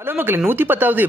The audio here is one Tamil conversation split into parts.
ஹலோ மக்களே, 110வது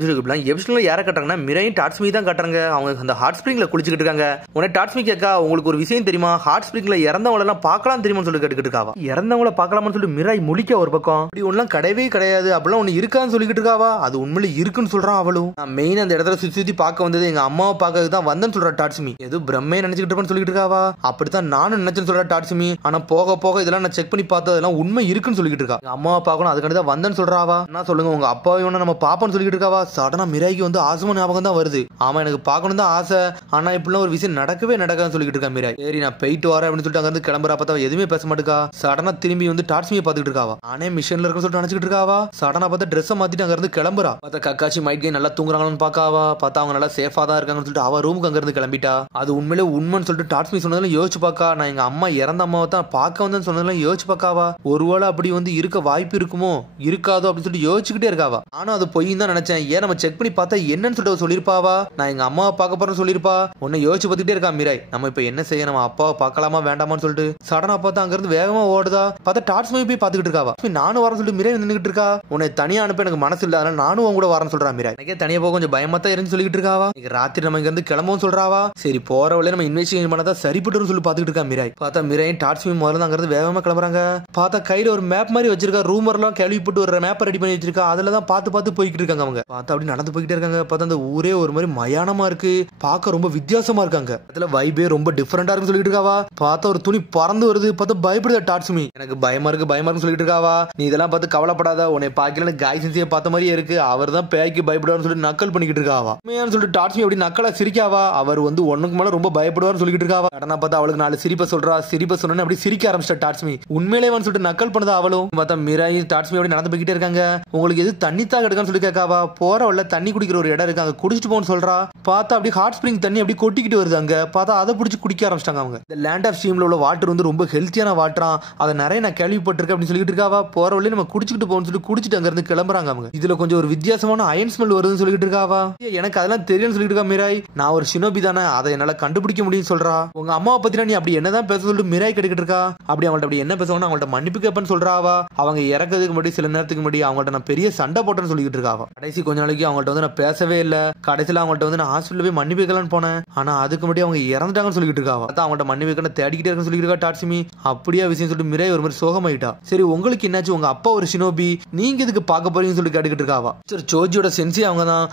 எபிசோட்ல யாரை கட்டுறாங்கன்னா மிரையும் டாட்ஸ்மி தான் கட்டுறாங்க. அவங்க அந்த ஹாட் ஸ்பிரிங்ல குளிச்சுக்கிட்டு இருக்காங்க. உடனே டாட்ஸ்மி கேட்கா, உங்களுக்கு ஒரு விஷயம் தெரியுமா, ஹாட் ஸ்பிரிங்ல இறந்தவங்கள எல்லாம் பார்க்கலாம் தெரியுமா சொல்லி கேட்டுக்கிட்டு இருக்காவா. இறந்தவங்கள பார்க்கலாம்னு சொல்லிட்டு மிராய் முழிக்க ஒரு பக்கம், அப்படி ஒன்றும் கிடையவே கிடையாது, அப்படிலாம் ஒன்று இருக்கான்னு சொல்லிக்கிட்டு இருக்காவா. அது உண்மையில இருக்குன்னு சொல்றான் அவளும். நான் மெயின் அந்த இடத்துல சுத்தி சுத்தி பார்க்க வந்தது எங்க அம்மாவை பார்க்கறதுக்கு தான் வந்தேன்னு சொல்ற டாட்ஸ்மி. ஏதோ பிரம்மே நினைச்சுக்கிட்டு இருப்பேன்னு சொல்லிட்டு இருக்காவா. அப்படித்தான் நானும் நினைச்சேன்னு சொல்ற டாட்ஸ்மி. ஆனா போக போக இதெல்லாம் நான் செக் பண்ணி பார்த்தா அதெல்லாம் உண்மை இருக்குன்னு சொல்லிட்டு இருக்கா. அம்மாவை பார்க்கணும் அதுக்காண்டி தான் வந்தேன்னு சொல்றாவா. என்ன சொல்லுங்க, உங்க அப்பாவை நம்ம பாப்போம்னு சொல்லிட்டு சடனா மிராய்க்கு வந்து ஆசமா ஞாபகம் தான் வருது. ஆமா, எனக்கு பார்க்கணும் தான் ஆசை, ஆனா இப்படிலாம் ஒரு விஷயம் நடக்கவே நடக்காதுன்னு சொல்லிட்டு இருக்கா மிராய். சரி நான் போயிட்டு வரேன் அப்படின்னு சொல்லிட்டு அங்க இருந்து கிளம்புறா. பார்த்தா எதுவுமே பேச மாட்டேக்கா. சடனா திரும்பி வந்து டாட்ஸ்மியை பார்த்துட்டு இருக்காவா. நானே மிஷன்ல இருக்குன்னு சொல்லிட்டு நினைச்சிட்டு இருக்காவா. சடனா பார்த்தா ட்ரெஸ் மாத்திட்டு அங்க இருந்து கிளம்புறா. பார்த்தா கக்காச்சி மைட் கை நல்லா தூங்குறாங்கன்னு பாக்காவா. பார்த்தா அவங்க நல்லா சேஃபா தான் இருக்காங்கன்னு சொல்லிட்டு அவ ரூமுக்கு அங்க இருந்து கிளம்பிட்டா. அது உண்மையிலே உண்மைன்னு சொல்லிட்டு டாட்ஸ்மி சொன்னதெல்லாம் யோசிச்சு பாக்கா. நான் எங்க அம்மா இறந்த அம்மாவை தான் பார்க்க வந்தேன்னு சொன்னதெல்லாம் யோசிச்சு பாக்காவா. ஒருவேளை அப்படி வந்து இருக்க வாய்ப்பு இருக்குமோ இருக்காதோ அப்படின்னு சொல்லிட்டு யோசிச்சுக்கிட்டே இருக்காவா. நானும் அது பொய் தான் நினைச்சேன். ஏன் நம்ம செக் பண்ணி பார்த்தா என்னன்னு சொல்லிட்டு சொல்லிருப்பாவா. நான் எங்க அம்மாவை பார்க்க போறேன்னு சொல்லிருப்பா. உன்னை யோசிச்சு பார்த்துட்டே இருக்கா மிராய். நம்ம இப்ப என்ன செய்ய, நம்ம அப்பாவை பார்க்கலாமா வேண்டாமான்னு சொல்லிட்டு சடனா பார்த்தா அங்க இருந்து வேகமா ஓடுதா. பார்த்தா டாட்ஸ்மி போய் பார்த்துக்கிட்டு இருக்காவா. நானும் வரேன்னு சொல்லிட்டு மிராய் நின்றுட்டு இருக்கா. உன்னை தனியா அனுப்ப எனக்கு மனசு இல்ல, அதனால நானும் உங்க கூட வரேன்னு சொல்றா மிராய். எனக்கே தனியா போக கொஞ்சம் பயமா தான் இருந்து சொல்லிட்டு இருக்காவா. ராத்திரி நம்ம இங்க இருந்து கிளம்பவும் சொல்றாவா. சரி போற வழியில நம்ம இன்வெஸ்டிகேஷன் பண்ணதா சரிப்பட்டு சொல்லி பார்த்துக்கிட்டு இருக்கா மிராய். பார்த்தா மிராயும் டாட்ஸ்மி முதல்ல அங்க இருந்து வேகமா கிளம்புறாங்க. பார்த்தா கையில ஒரு மேப் மாதிரி வச்சிருக்கா. ரூமர் எல்லாம் கேள்விப்பட்டு ஒரு மேப் ரெடி பண்ணி வச்சிருக்கா. அதுலதான் பார்த்து போய்கிட்டு இருக்காங்க அவங்க. பார்த்தா அப்படி நடந்து போய்கிட்டே இருக்காங்க. பார்த்தா அந்த ஊரே ஒரு மாதிரி மயானமா இருக்கு. பார்க்க ரொம்ப வித்தியாசமா இருக்காங்க. அதுல வைபே ரொம்ப டிஃபரெண்டா இருக்குன்னு சொல்லிட்டு இருக்காவா. பார்த்தா ஒரு துணி பறந்து வருது. பார்த்தா பயப்படுதா டாட்ஸ்மி. எனக்கு பயமா இருக்குன்னு சொல்லிட்டு இருக்காவா. நீ இதெல்லாம் பார்த்து கவலைப்படாத, உன்னை பாக்கல காய் சென்சியை பார்த்த மாதிரியே இருக்கு, அவர் தான் பேய்க்கு பயப்படுவார்னு சொல்லிட்டு நக்கல் பண்ணிக்கிட்டு இருக்காவா. உண்மையான்னு சொல்லிட்டு டாட்ஸ்மி அப்படி நக்கலா சிரிக்காவா. அவர் வந்து ஒண்ணுக்கு மேல ரொம்ப பயப்படுவார்னு சொல்லிட்டு இருக்காவா. கடனா பார்த்தா அவளுக்கு 4 சிரிப்பை சொல்றா. சிரிப்பை சொன்னோன்னு அப்படி சிரிக்க ஆரம்பிச்சா டாட்ஸ்மி. உண்மையிலேவான்னு சொல்லிட்டு நக்கல் பண்ணதா அவளும். பார்த்தா மிராய் டாட்ஸ்மி அப்படி நடந்து போய்கிட்டே இருக்காங்க. உங்களுக்கு எது தண்ணி தாக எடுக்கான்னு சொல்லி கேட்காவா. போற உள்ள தண்ணி குடிக்கிற ஒரு இடம் இருக்கு, அங்க குடிச்சிட்டு போன்னு சொல்றா. பார்த்தா அப்படி ஹாட் ஸ்பிரிங் தண்ணி அப்படி கொட்டிக்கிட்டு வருது அங்க. பார்த்தா அதை பிடிச்சி குடிக்க ஆரம்பிச்சிட்டாங்க அவங்க. இந்த லேண்ட் ஆஃப் ஸ்ட்ரீம்ல உள்ள வாட்டர் வந்து ரொம்ப ஹெல்த்தியான வாட்டரா, அதை நிறைய நான் கேள்விப்பட்டிருக்கேன் அப்படின்னு சொல்லிட்டு இருக்காவா. போற வழியில நம்ம குடிச்சிட்டு போன்னு சொல்லி குடிச்சிட்டு அங்க இருந்து கிளம்புறாங்க அவங்க. இதுல கொஞ்சம் ஒரு வித்தியாசமான அயன் ஸ்மெல் வருதுன்னு சொல்லிட்டு இருக்காவா. எனக்கு அதெல்லாம் தெரியும்னு சொல்லிட்டு இருக்கா மிராய். நான் ஒரு ஷினோபி தானே, அதை என்னால கண்டுபிடிக்க முடியும்னு சொல்றா. உங்க அம்மாவை பத்தினா நீ அப்படி என்னதான் பேச சொல்லிட்டு மிராய் கேட்டுக்கிட்டு இருக்கா. அப்படி அவங்கள்ட்ட அப்படி என்ன பேசுவாங்க, அவங்கள்ட்ட மன்னிப்பு கேட்பேன்னு சொல்றாவா. அவங்க இறக்கிறதுக்கு முன்னாடி சில நேரத்துக்கு முன்னாடி அவங்கள்ட்ட நான் பெரிய சண்டை போட்டேன்னு சொல்லிட்டு இருக்காவா. கடைசி கொஞ்ச நாளைக்கு அவங்கள்ட்ட வந்து நான் பேசவே இல்லை. கடைசியில் அவங்கள்ட்ட வந்து நான் ஹாஸ்பிட்டல் போய் மன்னிப்பு வைக்கலான்னு போனேன். ஆனா அதுக்கு முன்னாடி அவங்க இறந்துட்டாங்கன்னு சொல்லிட்டு இருக்காவா. அவங்கள்ட்ட மன்னிப்பு வைக்க தேடிக்கிட்டே இருக்குன்னு சொல்லிட்டு இருக்கா டாட்ஸ்மி. அப்படியே விஷயம் சொல்லிட்டு மிராய் ஒரு மாதிரி சோகமாயிட்டா. சரி உங்களுக்கு என்னாச்சு, உங்க அப்பா ஒரு ஷினோபி, நீங்க இதுக்கு பார்க்க போறீங்கன்னு சொல்லி கேட்டுக்கிட்டு இருக்காவா. சரி சோஜியோட சென்சி அவங்க தான்.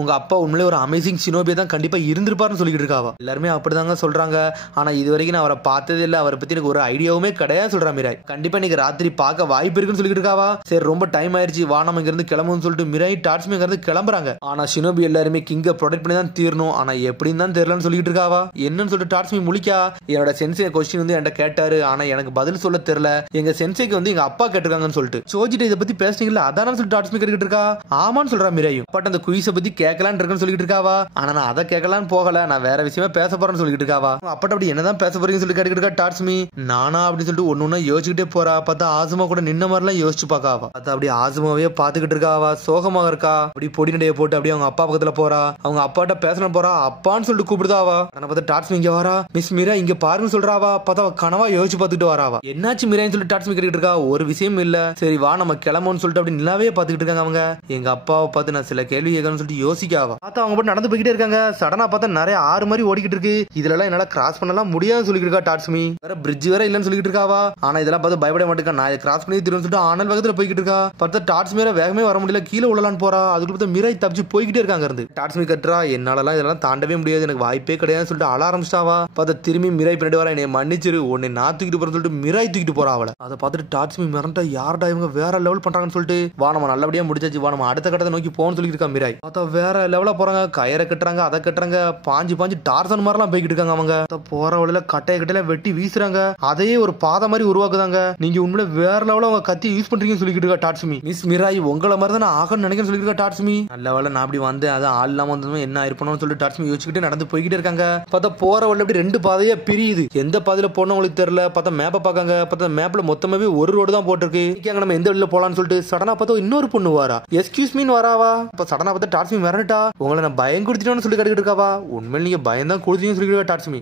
உங்க அப்பா உண்மையிலே ஒரு அமேசிங் ஷினோபியா தான் கண்டிப்பா இருந்திருப்பாருன்னு சொல்லிட்டு இருக்காவா. எல்லாருமே அப்படிதாங்க சொல்றாங்க. ஆனா இது வரைக்கும் நான் அவரை பார்த்ததே இல்லை, அவரை பத்தி எனக்கு ஒரு ஐடியாவுமே கிடையாது சொல்றா மிராய். கண்டிப்பா இன்னைக்கு ராத்திரி பார்க்க வாய்ப்பு இருக்குன்னு சொல்லிட்டு இருக்காவா. சரி ரொம்ப டைம் ஆயிருச்சு, வா நம்ம இங்க இருந்து கிளம்புன்னு சொல்லிட்டு மிராய் டாட்ஸ்மி இங்க இருந்து கிளம்புறாங்க. ஆனா ஷினோபி எல்லாருமே கிங்க ப்ரொடெக்ட் பண்ணி தான் தீரணும், ஆனா எப்படின்னு தான் தெரியலன்னு சொல்லிட்டு இருக்காவா. என்னன்னு சொல்லிட்டு டாட்ஸ்மி முழிக்கா. என்னோட சென்சே கொஸ்டின் வந்து என்கிட்ட கேட்டாரு, ஆனா எனக்கு பதில் சொல்ல தெரியல, எங்க சென்சேக்கு வந்து எங்க அப்பா கேட்டிருக்காங்கன்னு சொல்லிட்டு. சோஜிட்ட இதை பத்தி பேசுறீங்களா, அதானு சொல்லிட்டு டாட்ஸ்மி கேட்டுக்கிட்டு இருக்கா. ஆமான்னு சொல்றா மிராயும். பட் அந்த குயிஸை பத்தி கேட்கலான்னு இருக்குன்னு சொல்லிட்டு இருக்காவா. ஆனா நான் அதை கேட்கலான்னு போகல, நான் வேற விஷயமா பேச போறேன்னு சொல்லிட்டு இருக்காவா. அப்பட்ட அப்படி என்னதான் பேச போறீங்கன்னு சொல்லி கேட்டுக்கிட்டு இருக்கா டாட்ஸ்மி. நானா அப்படின்னு சொல்லிட்டு ஒன்னொன்னா யோசிச்சுக்கிட்டே போறா. பார்த்தா ஆசுமா கூட நின்ன மாதிரிலாம் யோசிச்சு பாக்காவா. பார்த்தா அப்படி ஆசுமாவே பாத்துக்கிட்டு இருக்காவா. சோகமாக இருக்கா. அப்படி பொடி நடைய போட்டு அப்படியே அவங்க அப்பா பக்கத்துல போறா. அவங்க அப்பாட்ட பேசணும் போறா. அப்பான்னு சொல்லிட்டு கூப்பிடுதாவா. பார்த்தா டாட்ஸ்மி இங்க வரா. மிஸ் மீரா இங்க பாருன்னு சொல்றாவா. பார்த்தா கனவா யோசிச்சு பார்த்துட்டு வராவா. என்னாச்சு மீரான்னு சொல்லிட்டு டாட்ஸ்மி கேட்டுக்கிட்டு இருக்கா. ஒரு விஷயம் இல்ல, சரி வா நம்ம கிளம்புன்னு சொல்லிட்டு அப்படி நிலாவே பாத்துக்கிட்டு இருக்காங்க அவங்க. எங்க அப்பாவை பார்த்து நான் சில கேள்வி கேட்கணும்னு சொல்லிட்டு யோசிக்காவா. பார்த்தா அவங்க போட்டு நடந்து போய்கிட்டே இருக்காங்க. சடனா பார்த்தா நிறைய ஆறு மாதிரி ஓடிக்கிட்டு இருக்கு. இதுல எல்லாம் என்னால கிராஸ் பண்ணலாம் முடியாதுன்னு சொல்லிட்டு இருக்கா டாட்ஸ்மி. வேற பிரிட்ஜ் வேற இல்லன்னு சொல்லிட்டு இருக்காவா. ஆனா இதெல்லாம் பார்த்து பயப்பட மாட்டேங்க, நான் இதை கிராஸ் பண்ணி திரும்ப சொல்லிட்டு ஆனல் வேகத்துல போய்கிட்டு இருக்கா. பார்த்தா டாட்ஸ்மி வேகமே வர முடியல, கீழே உள்ளலான்னு போறா. அதுக்கு பார்த்தா மிராய் தப்பிச்சு போய்கிட்டே இருக்காங்க இருந்து. டாட்ஸ்மி கட்டுறா, என்னாலலாம் இதெல்லாம் தாண்டவே முடியாது, எனக்கு வாய்ப்பே கிடையாதுன்னு சொல்லிட்டு அழ ஆரம்பிச்சிட்டாவா. பார்த்தா திரும்பி மிராய் பின்னாடி வர, என்னை மன்னிச்சிரு, உன்னை நான் தூக்கிட்டு போறேன்னு சொல்லிட்டு மிராய் தூக்கிட்டு போறா அவளை. அதை பார்த்துட்டு டாட்ஸ்மி மிரண்டா, யாரடா இவங்க வேற லெவல் பண்றாங்கன்னு சொல்லிட்டு. வா நம்ம நல்லபடியா முடிச்சாச்சு, வா நம்ம அடுத்த கட்டத்தை நோக்கி போன்னு சொல்லிட்டு இருக்கா மிராய். பார்த்தா வேற லெவலா போறாங்க. கயிறை கட்டுறாங்க, அதை கட்டுறாங்க, பாஞ்சு டார்சன் மாதிரிலாம் போய்கிட்டு இருக்காங்க அவங்க. போற வழியில கட்டையில வெட்டி வீசுறாங்க. அதையே ஒரு பாதை மாதிரி உருவாக்குதாங்க. நீங்க உண்மையில வேற லெவல அவங்க கத்தி யூஸ் பண்றீங்கன்னு சொல்லிட்டு இருக்கா டாட்ஸ்மி. மிஸ் மிராய் உங்களை மாதிரி தான் நான் ஆகணும்னு நினைக்கிறேன்னு சொல்லிட்டு இருக்கா டாட்ஸ்மி. நல்ல வேலை நான் அப்படி வந்தேன், அது ஆள் இல்லாம வந்ததும் என்ன ஆயிருப்பணும்னு சொல்லிட்டு டாட்ஸ்மி யோசிச்சுக்கிட்டு நடந்து போய்கிட்டே இருக்காங்க. பார்த்தா போற வழியில அப்படி 2 பாதையா பிரியுது. எந்த பாதையில போனோம் உங்களுக்கு தெரியல. பார்த்தா மேப்பை பார்க்காங்க. பார்த்தா மேப்ல மொத்தமாவே ஒரு ரோடு தான் போட்டிருக்கு. நம்ம எந்த வழியில போலான்னு சொல்லிட்டு சடனா பார்த்தா இன்னொரு பொண்ணு வாரா. எஸ்கியூஸ் மீன் வராவா. இப்ப சடனா பார்த்தா டாட்ஸ்மி மிரண்டா, உங்களை நான் பயம் கொடுத்துட்டேன்னு சொல்லி கேட்டுக்கிட்டு இருக்காவா. உண்மையில நீங்க பயம் தான் கொடுத்தீங்கன்னு சொல்லி டாட்ஸ்மி.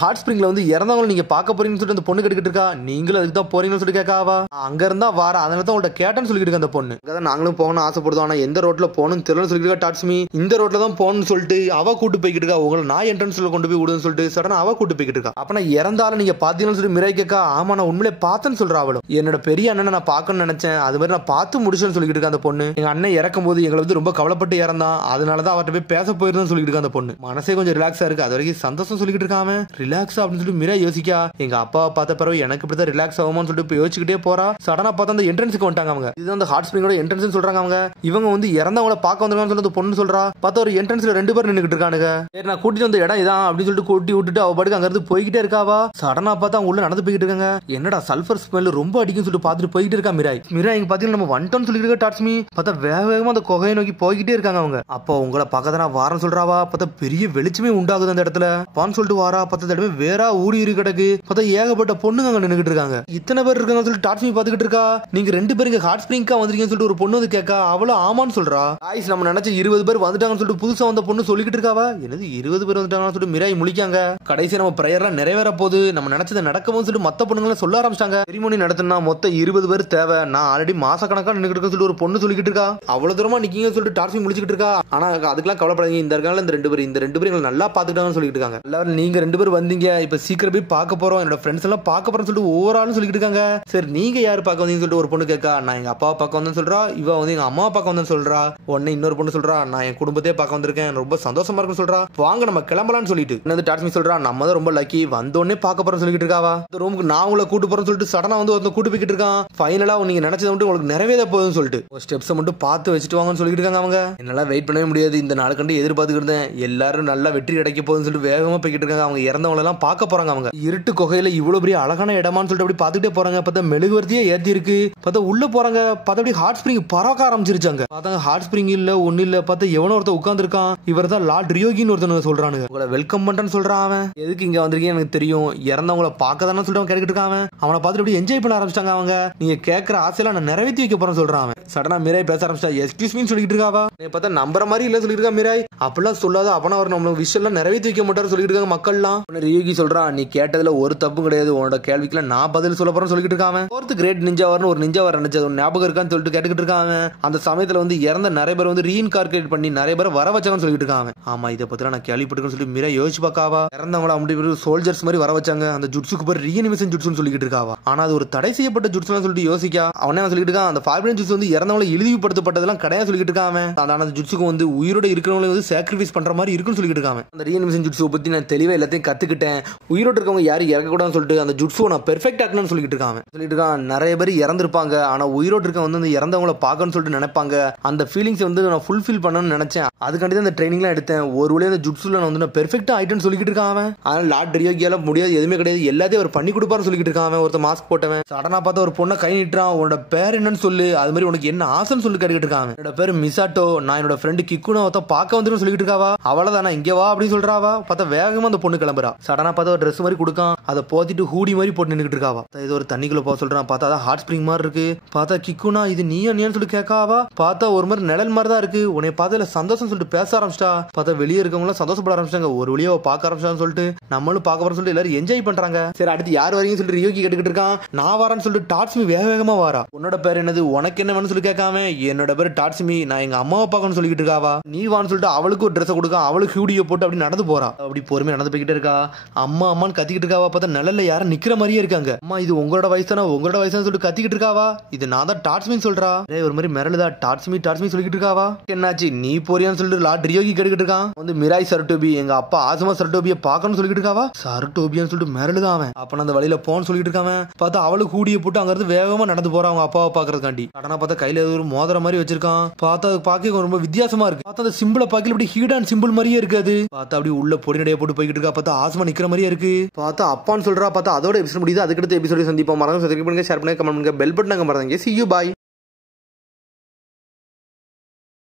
ஹாட் ஸ்பிரிங்ல வந்து இறந்தவங்க நீங்க பார்க்க போறீங்கன்னு சொல்லிட்டு அந்த பொண்ணு கேட்டுக்கிட்டு இருக்கா. நீங்களும் அதுக்கு தான் போறீங்கன்னு சொல்லி கேட்காவா. அங்க இருந்தா வார, அதனால தான் உங்கள்ட்ட கேட்டேன்னு சொல்லிட்டு இருக்க அந்த பொண்ணு. நாங்களும் போக போகணும்னு ஆசைப்படுதோ, ஆனா எந்த ரோட்ல போகணும்னு தெரியலன்னு சொல்லிட்டு இருக்கா டாட்ஸ்மி. இந்த ரோட்ல தான் போகணும்னு சொல்லிட்டு அவ கூட்டு போய்கிட்டு இருக்கா. உங்களை நான் என்ட்ரன்ஸ்ல கொண்டு போய் விடுன்னு சொல்லிட்டு சடனா அவ கூட்டு போய்கிட்டு இருக்கா. அப்ப நான் இறந்தாலும் நீங்க பாத்தீங்கன்னு சொல்லி மிராய் கேட்கா. ஆமா நான் உண்மையிலே பார்த்தேன்னு சொல்றா அவளும். என்னோட பெரிய அண்ணனை நான் பார்க்கணும்னு நினைச்சேன், அது மாதிரி நான் பார்த்து முடிச்சேன்னு சொல்லிட்டு இருக்கா அந்த பொண்ணு. எங்க அண்ணன் இறக்கும் போது எங்களை வந்து ரொம்ப கவலைப்பட்டு இறந்தான், அதனாலதான் அவர்கிட்ட போய் பேச போயிருந்தேன்னு சொல்லிட்டு இருக்கா அந்த பொண்ணு. மனசே கொஞ்சம் ரிலாக்ஸா இருக்கு. அது வரைக்கும் சந்தோஷம் சொல்லிட்டு இருக்காம ரிலாக்ஸா அப்படின்னு சொல்லி மிராய் யோசிக்கா. எங்க அப்பாவை பார்த்த பிறகு எனக்கு இப்படிதான் ரிலாக்ஸ் ஆகுமான்னு சொல்லிட்டு யோசிச்சுக்கிட்டே போறா. சடனா பார்த்தா அந்த என்ட்ரன்ஸுக்கு வந்துட்டாங்க அவங்க. இதுதான் அந்த ஹாட் ஸ்பிரிங்கோட என்ட்ரன்ஸ் சொல்றாங்க அவங்க. இவங்க வந்து இறந்தவங்கள பார்க்க வந்திருக்கான்னு சொல்லி பொண்ணு சொல்றா. பார்த்தா ஒரு என்ட்ரன்ஸ்ல 2 பேர் நின்னுட்டு இருக்கானுங்க. சரி நான் கூட்டிட்டு வந்த இடம் இதான் அப்படின்னு சொல்லிட்டு கூட்டி விட்டுட்டு அவ பாட்டுக்கு அங்க இருந்து போய்கிட்டே இருக்காவா. சடனா பார்த்தா அவங்க உள்ள நடந்து போய்கிட்டு இருக்காங்க. என்னடா சல்ஃபர் ஸ்மெல் ரொம்ப அடிக்குன்னு சொல்லிட்டு பார்த்துட்டு போய்கிட்டு இருக்கா மிராய். மிராய் இங்க பாத்தீங்கன்னா நம்ம வந்துட்டோம்னு சொல்லிட்டு இருக்க டாட்ஸ்மி. பார்த்தா வேக வேகமா அந்த குகையை நோக்கி போய்கிட்டே இருக்காங்க அவங்க. அப்போ உங்களை பக்கத்துல நான் வாரம் சொல்றாவா. பார்த்தா பெரிய வெளிச்சமே உண்டாகுது அந்த இடத்துல. பான்னு சொல்லிட்டு வாரா. பார்த்தா இடமே வேற ஊறி இரு கிடக்கு. பார்த்தா ஏகப்பட்ட பொண்ணுங்க அங்க நின்னுட்டு இருக்காங்க. இத்தனை பேர் இருக்காங்க சொல்லிட்டு டாட்ஸ்மி பாத்துக்கிட்டு இருக்கா. நீங்க 2 பேரும் இங்க ஹாட் ஸ்பிரிங்கா வந்திருக்கீங்கன்னு சொல்லிட்டு ஒரு பொண்ணு வந்து கேட்கா. அவளும் ஆமான்னு சொல்றா. ஆயிஸ் நம்ம நினைச்ச 20 பேர் வந்துட்டாங்கன்னு சொல்லிட்டு புதுசா வந்த பொண்ணு சொல்லிக்கிட்டு இருக்காவா. என்னது 20 பேர் வந்துட்டாங்கன்னு சொல்லிட்டு மிராய் முழிக்காங்க. கடைசி நம்ம பிரேயர்லாம் நிறைவேற போகுது, நம்ம நினைச்சது நடக்கவும் சொல்லிட்டு மத்த பொண்ணுங்களை சொல்ல ஆரம்பிச்சாங்க. செரிமோனி நடத்தினா மொத்தம் 20 பேர் தேவை, நான் ஆல்ரெடி மாச கணக்கா நின்னுட்டு சொல்லிட்டு ஒரு பொண்ணு சொல்லிக்கிட்டு இருக்கா. அவ்வளவு தூரமா நிக்கீங்க சொல்லிட்டு டாட்ஸ்மி முடிச்சுக்கிட்டு இருக்கா. ஆனா அதுக்கெல்லாம் கவலைப்படாதீங்க, இந்த இருக்காங்க இந்த 2 பேர் எங்களை நல்லா பாத்துக்கிட்டாங்கன்னு சொல்லிட்டு இருக்காங்க. எல்லாரும் நீங்க 2 பேர் வந்தீங்க, இப்ப சீக்கிரம் போய் பார்க்க போறோம், என்னோட ஃப்ரெண்ட்ஸ் எல்லாம் பார்க்க போறோம்னு சொல்லிட்டு ஒவ்வொரு சொல்லிட்டு இருக்காங்க. சரி நீங்க யாரு பார்க்க வந்தீங்கன்னு சொல்லிட்டு ஒரு பொண்ணு கேட்கா. நான் எங்க அப்பாவை பார்க்க வந்தேன்னு சொல்றா. இவ வந்து எங்க அம்மாவை பார்க்க வந்தேன்னு சொல்றா. உடனே இன்னொரு பொண்ணு சொல்றா. நான் என் குடும்பத்தையே பார்க்க வந்திருக்கேன், ரொம்ப சந்தோஷமா இருக்குன்னு சொல்றா. வாங்க நம்ம கிளம்பலாம்னு சொல்லிட்டு என்னது டாட்ஸ்மி சொல்றா. நம்ம தான் ரொம்ப லக்கி, வந்தோடனே பார்க்க போறோம்னு சொல்லிட்டு இருக்காவா. இந்த ரூமுக்கு நான் உங்களை கூட்டு போறேன்னு சொல்லிட்டு சடனா வந்து ஒருத்தன் கூட்டு போய்கிட்டு இருக்கான். ஃபைனலா நீங்க நினைச்சதை மட்டும் உங்களுக்கு நிறைவேற போகுதுன்னு சொல்லிட்டு ஒரு ஸ்டெப்ஸ் மட்டும் பார்த்து வச்சுட்டு வாங்கன்னு சொல்லிட்டு இருக்காங்க அவங்க. என்னால வெயிட் பண்ணவே முடியாது, இந்த நாள் கண்டு எதிர்பார்த்துக்கிட்டு இருந்தேன். எல்லாரும் நல்லா வெற்றி கிடைக்க போகுதுன்னு சொல்லிட்டு வேகமா போய்கிட்டு இருக்காங்க. அவங்க இறந்தவங்க எல்லாம் பார்க்க போறாங்க. அவங்க இருட்டு குகையில இவ்வளவு பெரிய அழகான இடமான்னு சொல்லிட்டு அப்படி பார்த்துட்டே போறாங்க. பார்த்தா மெழுகுவர்த்தியே ஏத்தி இருக்கு. பார்த்தா உள்ள போறாங்க. பார்த்தா அப்படி ஹாட் ஸ்பிரிங் பறக்க ஆரம்பிச்சிருச்சாங்க. பார்த்தாங்க ஹாட் ஸ்பிரிங் இல்ல ஒண்ணு இல்ல. பார்த்தா எவனோ ஒருத்தர் உட்கார்ந்து இருக்கான். இவர் தான் லார்ட் ரியோகின்னு ஒருத்தவங்க சொல்றானுங்க. உங்களை வெல்கம் பண்றேன்னு சொல்றான் அவன். எதுக்கு இங்க வந்திருக்கீங்க எனக்கு தெரியும், இறந்தவங்களை பார்க்க தானே சொல்லிட்டு அவன் கேட்டுக்கிட்டு இருக்கான். அவனை பார்த்துட்டு அப்படி என்ஜாய் பண்ண ஆரம்பிச்சாங்க அவங்க. நீங்க கேட்கற ஆசையெல்லாம் நான் நிறைவேற்றி வைக்க போறேன்னு சொல்றான் அவன். சடனா மிராய் பேச ஆரம்பிச்சா. எக்ஸ்கியூஸ் மீன்னு சொல்லிட்டு இருக்காவா. பார்த்தா நம்புற மாதிரி இல்ல சொல்லிட்டு இருக்கா மிராய். அப்படிலாம் சொல்லாத, அப்பனா அவர் நம்மளுக்கு விஷயம் எல்லாம் நிறைவேற்றி வைக்க மாட்டாரு சொல்லிட்டு இருக்காங்க மக்கள்லாம். ரியோகி சொல்றான். நீ கேட்டதுல ஒரு தப்பு கிடையாது, உன்னோட கேள்விக்குல நான் பதில் சொல்ல போறேன்னு சொல்லிட்டு இருக்கான். ஃபோர்த் கிரேட் நிஞ்சா வரணும் ஒரு நிஞ்சா வர நினைச்சது ஞாபகம் இருக்கான்னு சொல்லிட்டு கேட்டுக்கிட்டு இருக்கான். அந்த சமயத்துல வந்து இறந்த நிறைய பேர் வந்து ரீஇன்கார்பரேட் பண்ணி நிறைய பேர் வர வச்சாங்கன்னு சொல்லிட்டு இருக்காங்க. ஆமா இதை பத்தி நான் கேள்விப்பட்டிருக்கேன்னு சொல்லி மிராய் யோசிச்சு பார்க்காவா. இறந்தவங்கள அப்படி சோல்ஜர்ஸ் மாதிரி வர வச்சாங்க. அந்த ஜுட்ஸுக்கு பேர் ரீஅனிமேஷன் ஜுட்ஸ்னு சொல்லிட்டு இருக்காவா. ஆனா அது ஒரு தடை செய்யப்பட்ட ஜுட்ஸ்னு சொல்லிட்டு யோசிக்கா. அவனே சொல்லிட்டு இருக்கான். அந்த ஃபார்பிடன் ஜுட்ஸ் வந்து இறந்தவங்களை இழிவுபடுத்தப்பட்டதெல்லாம் கிடையாது சொல்லிட்டு இருக்கான். ஆனா அந்த ஜுட்ஸுக்கு வந்து உயிரோட இருக்கிறவங்களை வந்து சாக்ரிஃபைஸ் பண்ற மாதிரி இருக்குன்னு சொல்லிட்டு இருக்காங்க. அந்த ரீஅனிமேஷன் ஜுட்ஸை பத்தி நான் தெளிவா எல்லாத்தையும் கத்துக்கிட்டேன். உயிரோட இருக்கவங்க யாரும் இறக்கக்கூடாதுன்னு சொல்லிட்டு அந்த ஜுட்ஸை நான் பெர்ஃபெக்ட் ஆக்கணும்னு சொல்லிட்டு இருக்காங்க. சொல்லிட்டு இருக்கான். நிறைய பேர் இறந்திருப்பாங்க, ஆனா உயிரோடு இருக்க வந்து அந்த இறந்தவங்களை பார்க்கணும்னு சொல்லிட்டு நினைப்பாங்க. அந்த ஃபீலிங்ஸ் வந்து நான் ஃபுல்ஃபில் பண்ணணும்னு நினைச்சேன். அதுக்காண்டி தான் அந்த ட்ரைனிங்லாம் எடுத்தேன். ஒரு வழியா அந்த ஜுட்ஸுல நான் வந்து பெர்ஃபெக்ட்டா ஆயிட்டேன்னு சொல்லிட்டு இருக்கான். ஆனா லார்ட் ரியோகியால முடியாது, எதுவுமே கிடையாது, எல்லாத்தையும் அவர் பண்ணி கொடுப்பாருன்னு சொல்லிட்டு இருக்கான். ஒருத்த மாஸ்க் போட்டவன் சடனா பார்த்தா ஒரு பொண்ணை கை நீட்டுறான். உன்னோட பேர் என்னன்னு சொல்லு, அது மாதிரி உனக்கு என்ன ஆசைன்னு சொல்லி கேட்டுக்கிட்டு இருக்காங்க. என்னோட பேர் மிசாட்டோ, நான் என்னோட ஃப்ரெண்டு கிக்குனை பார்க்க வந்துடும் சொல்லிட்டு இருக்காவா. அவளதான் இங்க வா அப்படின்னு சொல்றாவா. பார்த்தா வேகமா அந்த பொண்ணு கிளம்புறா. சடனா பார்த்தா ஒரு ட்ரெஸ் மாதிரி கொடுக்கான். அதை போத்திட்டு ஹூடி மாதிரி போட்டு நின்னுட்டு இருக்காவா. இது ஒரு தண்ணிக்குள்ள போக சொல்றான். பார்த்தா ஹாட் ஸ்பிரிங் மாதிரி இருக்கு. பார்த்தா கிக்குனா இது நீன்னு சொல்லி கேட்காவா. பார்த்தா ஒரு மாதிரி நிழல் மாதிரி தான் இருக்கு. உன்னை பார்த்தா சந்தோஷம் சொல்லிட்டு பேச ஆரம்பிச்சிட்டா. பார்த்தா வெளியே இருக்கவங்க சந்தோஷப்பட ஆரம்பிச்சாங்க. ஒரு வழியா பார்க்க ஆரம்பிச்சான்னு சொல்லிட்டு நம்மளும் பார்க்க போறோம் சொல்லிட்டு எல்லாரும் என்ஜாய் பண்றாங்க. சரி அடுத்து யார் வரீங்கன்னு சொல்லிட்டு ரியோகி கேட்டுக்கிட்டு இருக்கான். நான் வரேன்னு சொல்லிட்டு டாட்ஸ்மி வேக வேகமா வாரா. உன்னோட பேர் என்னது, உனக்கு என்ன வேணும்னு சொல்லி கேட்காம என்னோட பேர் டாட்ஸ்மி, நான் எங்க அம்மாவை பார்க்கணும்னு சொல்லிட்டு இருக்காவா. நீ வான்னு சொல்லிட்டு அவளுக்கு ஒரு ட்ரெஸ் கொடுக்க, அவளுக்கு ஹூடியோ போட்டு அப்படி நடந்து போறா. அப்படி பொறுமையா நடந்து போய்கிட்டே இருக்கா. அம்மா அம்மான்னு கத்திக்கிட்டு இருக்காவா. பார்த்தா நிழல்ல யாரும் நிக்கிற மாதிரியே இருக்காங்க. அம்மா இது உங்களோட வயசு தானே, உங்களோட வயசு சொல்லிட்டு கத்திக்கிட்டு இருக்காவா. இது நான் தான் டாட்ஸ்மின்னு சொல்றா. ஒரு மாதிரி மிரளுதா. டாட்ஸ்மி சொல்லிட்டு இருக்காவா. என்னாச்சு நீ போறியான்னு சொல்லிட்டு லார்ட் ரியோகி கேட்டுக்கிட்டு இருக்கான். வந்து மிராய் சரட்டோபி எங்க அப்பா ஆசமா சரட்டோபியை பார்க்கணும்னு சொல்லிட்டு இருக்காவா. சரட்டோபியான்னு சொல்லிட்டு மிரளுதான் அவன். அப்ப அந்த வழியில போன்னு சொல்லிட்டு இருக்கான். பார்த்தா அவளுக்கு ஹூடியை போட்டு அங்க இருந்து வேகமா நடந்து போறான் அவங்க அப்பாவை பாக்குறதுக்காண்டி. கடனா பார்த்தா கையில ஒரு மோதிர மாதிரி வச்சிருக்கான். பார்த்தா அது பாக்க ரொம்ப வித்தியாசமா இருக்கு. பார்த்தா அந்த சிம்பிளை பாக்கல இப்படி ஹீடான் சிம்பிள் மாதிரியே இருக்காது. பார்த்தா அப்படி உள்ள பொடி நடைய போட்டு போய்கிட்டு இருக்கா. பார்த்தா ஆசமா நிக்கிற மாதிரியே இருக்கு. பார்த்தா அப்பான்னு சொல்றா. பார்த்தா அதோட எபிசோட் முடியுது. அதுக்கடுத்த எபிசோட சந்திப்போம். மறக்காம சப்ஸ்கிரைப் பண்ணுங்க, ஷேர் பண்ணுங்க, கமெண்ட் பண்ணுங்க, பெல் பட்டன் மறந்துங்க. See you, bye.